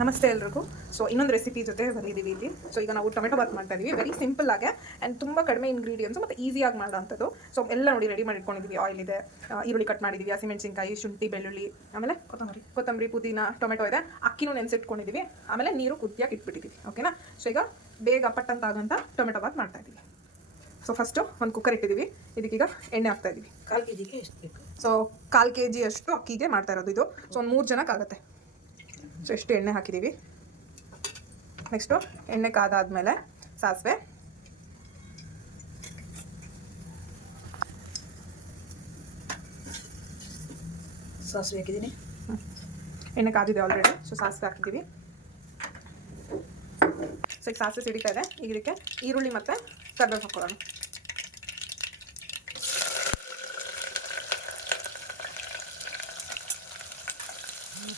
ನಮಸ್ತೆ ಎಲ್ರಿಗೂ. ಸೊ ಇನ್ನೊಂದು ರೆಸಿಪಿ ಜೊತೆ ಬಂದಿದ್ದೀವಿ ಇಲ್ಲಿ. ಸೊ ಈಗ ನಾವು ಟೊಮೆಟೊ ಬಾತ್ ಮಾಡ್ತಾ ಇದೀವಿ. ವೆರಿ ಸಿಂಪಲ್ ಆಗಿ ಆ್ಯಂಡ್ ತುಂಬ ಕಡಿಮೆ ಇಂಗ್ರೀಡಿಯೆಂಟ್ಸ್ ಮತ್ತು ಈಸಿಯಾಗಿ ಮಾಡೋಂಥದ್ದು. ಸೊ ಎಲ್ಲ ನೋಡಿ ರೆಡಿ ಮಾಡಿ ಇಟ್ಕೊಂಡಿದ್ದೀವಿ. ಆಯಿಲ್ ಇದೆ, ಈರುಳ್ಳಿ ಕಟ್ ಮಾಡಿದ್ದೀವಿ, ಹಸಿಮೆಣಸಿನಕಾಯಿ, ಶುಂಠಿ, ಬೆಳ್ಳುಳ್ಳಿ, ಆಮೇಲೆ ಕೊತ್ತಂಬರಿ, ಪುದೀನ, ಟೊಮೆಟೊ ಇದೆ, ಅಕ್ಕಿನೂ ನೆನೆಸಿಟ್ಕೊಂಡಿದ್ದೀವಿ, ಆಮೇಲೆ ನೀರು ಕುದಿಯಾಗಿ ಇಟ್ಬಿಟ್ಟಿದ್ದೀವಿ. ಓಕೆನಾ? ಸೊ ಈಗ ಬೇಗ ಪಟ್ಟಂತ ಆಗೋಂಥ ಟೊಮೆಟೊ ಬಾತ್ ಮಾಡ್ತಾ ಇದ್ದೀವಿ. ಸೊ ಫಸ್ಟು ಒಂದು ಕುಕ್ಕರ್ ಇಟ್ಟಿದ್ದೀವಿ. ಇದಕ್ಕೀಗ ಎಣ್ಣೆ ಹಾಕ್ತಾ ಇದ್ದೀವಿ. 1/4 kg ಎಷ್ಟು ಬೇಕು? ಸೊ 1/4 kg ಅಷ್ಟು ಅಕ್ಕಿಗೆ ಮಾಡ್ತಾ ಇರೋದು ಇದು. ಸೊ ಒಂದು 3 ಜನಕ್ಕೆ ಆಗುತ್ತೆ. ಸೊ ಎಷ್ಟು ಎಣ್ಣೆ ಹಾಕಿದ್ದೀವಿ. ನೆಕ್ಸ್ಟು ಎಣ್ಣೆ ಕಾದಾದ್ಮೇಲೆ ಸಾಸಿವೆ, ಸಾಸಿವೆ ಹಾಕಿದ್ದೀನಿ. ಎಣ್ಣೆ ಕಾದಿದೆ ಆಲ್ರೆಡಿ. ಸೊ ಸಾಸಿವೆ ಹಾಕಿದ್ದೀವಿ. ಸೊ ಈಗ ಸಾಸಿವೆ ಸಿಡಿತಾ ಇದೆ. ಈಗ ಇದಕ್ಕೆ ಈರುಳ್ಳಿ ಮತ್ತು ಕರಿಬೇವು ಹಾಕೊಳ್ಳೋಣ.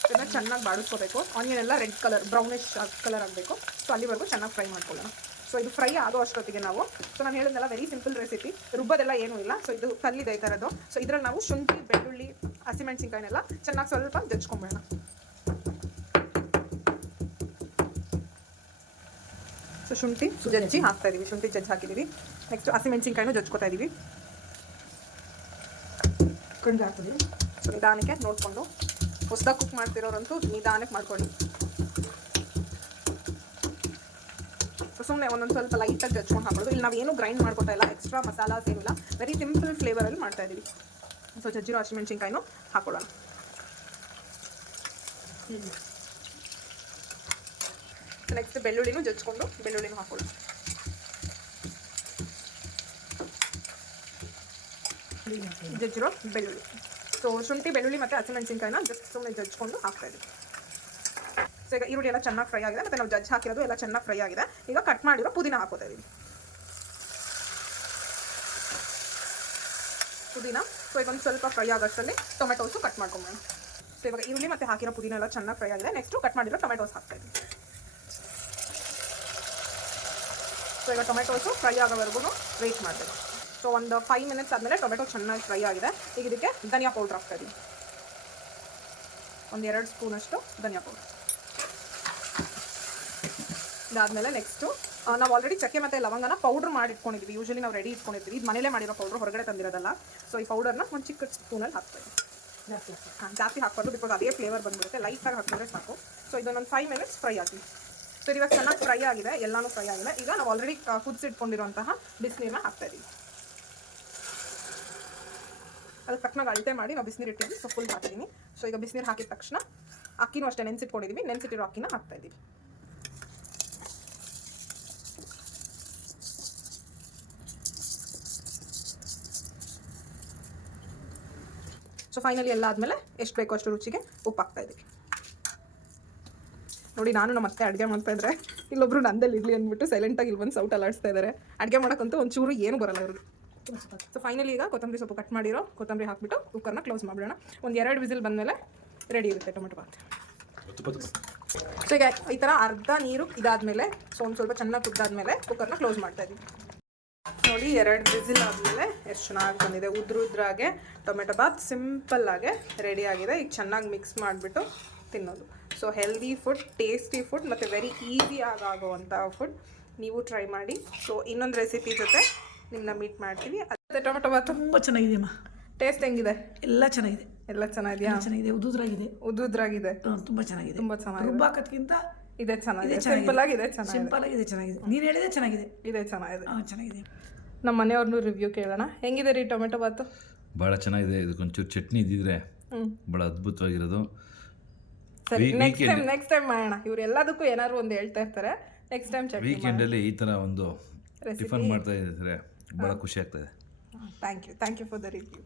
ಇದನ್ನ ಚೆನ್ನಾಗಿ ಬಾಡಿಸ್ಕೋಬೇಕು. ಆನಿಯನ್ ಎಲ್ಲ ರೆಡ್ ಕಲರ್, ಬ್ರೌನಿಶ್ ಕಲರ್ ಆಗಬೇಕು. ಸೊ ಅಲ್ಲಿವರೆಗೂ ಚೆನ್ನಾಗಿ ಫ್ರೈ ಮಾಡ್ಕೊಳ್ಳೋಣ. ಸೊ ಇದು ಫ್ರೈ ಆಗೋ ಅಷ್ಟೊತ್ತಿಗೆ ನಾವು, ಸೊ ನಾನು ಹೇಳಿದ್ನಲ್ಲ ವೆರಿ ಸಿಂಪಲ್ ರೆಸಿಪಿ, ರುಬ್ಬೋದೆಲ್ಲ ಏನೂ ಇಲ್ಲ. ಸೊ ಇದು ಕಲ್ಲಿದೆ ಈ ಥರದ್ದು. ಸೊ ಇದರಲ್ಲಿ ನಾವು ಶುಂಠಿ, ಬೆಳ್ಳುಳ್ಳಿ, ಹಸಿಮೆಣಸಿನ್ಕಾಯಿನೆಲ್ಲ ಚೆನ್ನಾಗಿ ಸ್ವಲ್ಪ ಜಜ್ಕೊಂಬೇಡ. ಸೊ ಶುಂಠಿ ಜಜ್ಜಿ ಹಾಕ್ತಾ ಇದೀವಿ. ಶುಂಠಿ ಜಜ್ಜಿ ಹಾಕಿದ್ದೀವಿ. ನೆಕ್ಸ್ಟ್ ಹಸಿಮೆಣಸಿನ್ಕಾಯಿನೂ ಜಜ್ಕೋತಾ ಇದೀವಿ. ಕಣ್ಗೆ ಹಾಕ್ತೀವಿ. ಸೊ ನಿಧಾನಕ್ಕೆ ನೋಡಿಕೊಂಡು, ಹೊಸದಾಗಿ ಕುಕ್ ಮಾಡ್ತಿರೋರಂತೂ ನಿಧಾನಕ್ಕೆ ಮಾಡ್ಕೊಳ್ಳಿ. ಸೊ ಸುಮ್ಮನೆ ಒಂದೊಂದು ಸ್ವಲ್ಪ ಲೈಟಾಗಿ ಜಜ್ಕೊಂಡು ಹಾಕೋದು. ಇಲ್ಲಿ ನಾವೇನು ಗ್ರೈಂಡ್ ಮಾಡ್ಕೊತಾ ಇಲ್ಲ, ಎಕ್ಸ್ಟ್ರಾ ಮಸಾಲಾಸ್ ಏನಿಲ್ಲ, ವೆರಿ ಸಿಂಪಲ್ ಫ್ಲೇವರಲ್ಲಿ ಮಾಡ್ತಾ ಇದ್ದೀವಿ. ಸೊ ಜಜ್ಜಿರೋ ಹಸಿಮೆಣಸಿನ್ಕಾಯಿನೂ ಹಾಕೊಳ್ಳೋಣ. ನೆಕ್ಸ್ಟ್ ಬೆಳ್ಳುಳ್ಳಿನೂ ಜಜ್ಕೊಂಡು ಬೆಳ್ಳುಳ್ಳಿನೂ ಹಾಕೊಳ್ಳೋಣ. ಜಜ್ಜಿರೋ ಬೆಳ್ಳುಳ್ಳಿ. ಸೊ ಶುಂಠಿ, ಬೆಳ್ಳುಳ್ಳಿ ಮತ್ತು ಹಸಿಮೆಣಸಿನ್ಕಾಯಿನ ಜಸ್ಟ್ ಸುಮ್ಮನೆ ಜಜ್ಕೊಂಡು ಹಾಕ್ತಾ ಇದ್ದೀವಿ. ಸೊ ಈಗ ಈರುಳ್ಳಿ ಎಲ್ಲ ಚೆನ್ನಾಗಿ ಫ್ರೈ ಆಗಿದೆ, ಮತ್ತು ನಾವು ಜಜ್ಜಿ ಹಾಕಿರೋದು ಎಲ್ಲ ಚೆನ್ನಾಗಿ ಫ್ರೈ ಆಗಿದೆ. ಈಗ ಕಟ್ ಮಾಡಿರೋ ಪುದೀನ ಹಾಕೋತಾ ಇದ್ದೀವಿ. ಪುದೀನ. ಸೊ ಈಗ ಒಂದು ಸ್ವಲ್ಪ ಫ್ರೈ ಆಗೋಷ್ಟರಲ್ಲಿ ಟೊಮೆಟೋಸು ಕಟ್ ಮಾಡ್ಕೊಂಬೋಣ. ಸೊ ಇವಾಗ ಈರುಳ್ಳಿ ಮತ್ತು ಹಾಕಿರೋ ಪುದೀನ ಎಲ್ಲ ಚೆನ್ನಾಗಿ ಫ್ರೈ ಆಗಿದೆ. ನೆಕ್ಸ್ಟು ಕಟ್ ಮಾಡಿರೋ ಟೊಮೆಟೋಸ್ ಹಾಕ್ತಾ ಇದ್ದೀವಿ. ಸೊ ಈಗ ಟೊಮೆಟೋಸು ಫ್ರೈ ಆಗೋವರೆಗೂ ವೆಯ್ಟ್ ಮಾಡಬೇಕು. ಸೊ ಒಂದು 5 ಮಿನಿಟ್ಸ್ ಆದಮೇಲೆ ಟೊಮೆಟೊ ಚೆನ್ನಾಗಿ ಫ್ರೈ ಆಗಿದೆ. ಈಗ ಇದಕ್ಕೆ ಧನಿಯಾ ಪೌಡ್ರ್ ಹಾಕ್ತಾ ಇದ್ದೀವಿ. ಒಂದು 2 ಸ್ಪೂನಷ್ಟು ಧನಿಯಾ ಪೌಡ್ರ್. ಇದಾದಮೇಲೆ ನೆಕ್ಸ್ಟು ನಾವು ಆಲ್ರೆಡಿ ಚಕ್ಕೆ ಮತ್ತು ಲವಂಗನ ಪೌಡ್ರ್ ಮಾಡಿ ಇಟ್ಕೊಂಡಿದ್ವಿ. ಯೂಶಲಿ ನಾವು ರೆಡಿ ಇಟ್ಕೊಂಡಿರ್ತೀವಿ. ಇದು ಮನೇಲೇ ಮಾಡಿರೋ ಪೌಡ್ರ್, ಹೊರಗಡೆ ತಂದಿರೋದಲ್ಲ. ಸೊ ಈ ಪೌಡರ್ನ ಒಂದು ಚಿಕ್ಕ ಸ್ಪೂನಲ್ಲಿ ಹಾಕ್ತಾ ಇದ್ದೀವಿ. ಜಾಸ್ತಿ ಹಾಕ್ಬಾರ್ದು, ಬಿಕಾಸ್ ಅದೇ ಫ್ಲೇವರ್ ಬಂದ್ಬಿಡುತ್ತೆ. ಲೈಟಾಗಿ ಹಾಕಿದ್ರೆ ಸಾಕು. ಸೊ ಇದನ್ನೊಂದು 5 ಮಿನಿಟ್ಸ್ ಫ್ರೈ ಆಗಲಿ. ಸೊ ಇವಾಗ ಚೆನ್ನಾಗಿ ಫ್ರೈ ಆಗಿದೆ, ಎಲ್ಲನೂ ಫ್ರೈ ಆಗಿದೆ. ಈಗ ನಾವು ಆಲ್ರೆಡಿ ಕುದಿಸಿಟ್ಕೊಂಡಿರುವಂತಹ ಬಿಸಿನೀರನ್ನ ಹಾಕ್ತಾ ಇದ್ದೀವಿ. ಅದಕ್ಕೆ ತಕ್ಕನಾಗ ಅಳತೆ ಮಾಡಿ ನಾವು ಬಿಸಿನೀರು ಇಟ್ಟಿದ್ವಿ. ಸೊ ಫುಲ್ ಹಾಕಿದ್ದೀನಿ. ಸೊ ಈಗ ಬಿಸಿನೀರು ಹಾಕಿದ ತಕ್ಷಣ ಅಕ್ಕಿನೂ ಅಷ್ಟೇ ನೆನೆಸಿಟ್ಕೊಂಡಿದ್ದೀವಿ. ನೆನೆಸಿಟ್ಟಿರೋ ಅಕ್ಕಿನ ಹಾಕ್ತಾ ಇದ್ದೀವಿ. ಸೊ ಫೈನಲಿ ಎಲ್ಲ ಆದಮೇಲೆ ಎಷ್ಟು ಬೇಕೋ ಅಷ್ಟು ರುಚಿಗೆ ಉಪ್ಪು ಹಾಕ್ತಾ ಇದ್ದೀವಿ. ನೋಡಿ, ನಾನು ನಮ್ಮ ಅತ್ತೆ ಅಡುಗೆ ಮಾಡ್ತಾ ಇದ್ರೆ ಇಲ್ಲೊಬ್ರು ನಂದಲ್ಲಿ ಇರಲಿ ಅಂದ್ಬಿಟ್ಟು ಸೈಲೆಂಟಾಗಿ ಇಲ್ಲಿ ಬಂದು ಸೌಟ್ ಅಲಾಡಿಸ್ತಾ ಇದ್ದಾರೆ. ಅಡುಗೆ ಮಾಡೋಕ್ಕಂತೂ ಒಂಚೂರು ಏನು ಬರಲ್ಲ ಇವ್ರಿಗೆ. ಸೊ ಫೈನಲಿ ಈಗ ಕೊತ್ತಂಬರಿ ಸೊಪ್ಪು ಕಟ್ ಮಾಡಿರೋ ಕೊತ್ತಂಬರಿ ಹಾಕ್ಬಿಟ್ಟು ಕುಕ್ಕರ್ನ ಕ್ಲೋಸ್ ಮಾಡಿಬಿಡೋಣ. ಒಂದು 2 ವಿಸಿಲ್ ಬಂದಮೇಲೆ ರೆಡಿ ಇರುತ್ತೆ ಟೊಮೆಟೊ ಬಾತ್. ಸೊ ಈಗ ಈ ಥರ ಅರ್ಧ ನೀರು ಇದಾದಮೇಲೆ, ಸೊ ಒಂದು ಸ್ವಲ್ಪ ಚೆನ್ನಾಗಿ ಕುದ್ದಾದ್ಮೇಲೆ ಕುಕ್ಕರ್ನ ಕ್ಲೋಸ್ ಮಾಡ್ತಾ ಇದ್ದೀವಿ. ನೋಡಿ, 2 ವಿಸಿಲ್ ಆದಮೇಲೆ ಎಷ್ಟು ಚೆನ್ನಾಗಿ ಬಂದಿದೆ. ಉದ್ರಾಗೆ ಟೊಮೆಟೊ ಬಾತ್ ಸಿಂಪಲ್ಲಾಗೆ ರೆಡಿ ಆಗಿದೆ. ಈಗ ಚೆನ್ನಾಗಿ ಮಿಕ್ಸ್ ಮಾಡಿಬಿಟ್ಟು ತಿನ್ನೋದು. So healthy food, tasty food ಮತ್ತು ವೆರಿ ಈಸಿಯಾಗಿ ಆಗೋವಂಥ ಫುಡ್. ನೀವು ಟ್ರೈ ಮಾಡಿ. ಸೊ ಇನ್ನೊಂದು ರೆಸಿಪಿ ಜೊತೆ ನಿಮ್ಮನ್ನ ಮೀಟ್ ಮಾಡ್ತೀವಿ. ಅದೇ ಟೊಮೆಟೊ ಬಾತ್ ತುಂಬ ಚೆನ್ನಾಗಿದೆಯಮ್ಮ. ಟೇಸ್ಟ್ ಹೆಂಗಿದೆ? ಎಲ್ಲ ಚೆನ್ನಾಗಿದೆ. ಎಲ್ಲ ಚೆನ್ನಾಗಿದೆಯಾ? ಚೆನ್ನಾಗಿದೆ. ಉದುದ್ರಾಗಿದೆ. ತುಂಬ ಚೆನ್ನಾಗಿದೆ. ತುಂಬ ಚೆನ್ನಾಗಿದೆ. ರುಬ್ಬಾಕೋದ್ಕಿಂತ ಇದೆ ಚೆನ್ನಾಗಿದೆ. ಸಿಂಪಲ್ ಆಗಿದೆ, ಚೆನ್ನಾಗಿದೆ. ನೀನು ಹೇಳಿದೆ ಚೆನ್ನಾಗಿದೆ. ಇದೆ ಚೆನ್ನಾಗಿದೆ. ಚೆನ್ನಾಗಿದೆ. ನಮ್ಮ ಮನೆಯವ್ರನ್ನೂ ರಿವ್ಯೂ ಕೇಳೋಣ. ಹೆಂಗಿದೆ ರೀ ಟೊಮೆಟೊ ಬಾತು? ಭಾಳ ಚೆನ್ನಾಗಿದೆ. ಇದಕ್ಕೊಂಚೂರು ಚಟ್ನಿ ಇದ್ದಿದ್ರೆ ಭಾಳ ಅದ್ಭುತವಾಗಿರೋದು. ಸರಿ, ನೆಕ್ಸ್ಟ್ ಟೈಮ್ ಮಾಡೋಣ. ಇವ್ರು ಎಲ್ಲದಕ್ಕೂ ಏನಾದ್ರು ಒಂದು ಹೇಳ್ತಾ ಇರ್ತಾರೆ. ನೆಕ್ಸ್ಟ್ ಟೈಮ್ ಚಟ್ನಿ ವೀಕೆಂಡಲ್ಲಿ ಈ ಥರ ಒಂದು ಟಿಫನ್ ಮಾಡ್ತಾ ಇದ್ರೆ ಭಾಳ ಖುಷಿ ಆಗ್ತದೆ. Thank you for the review.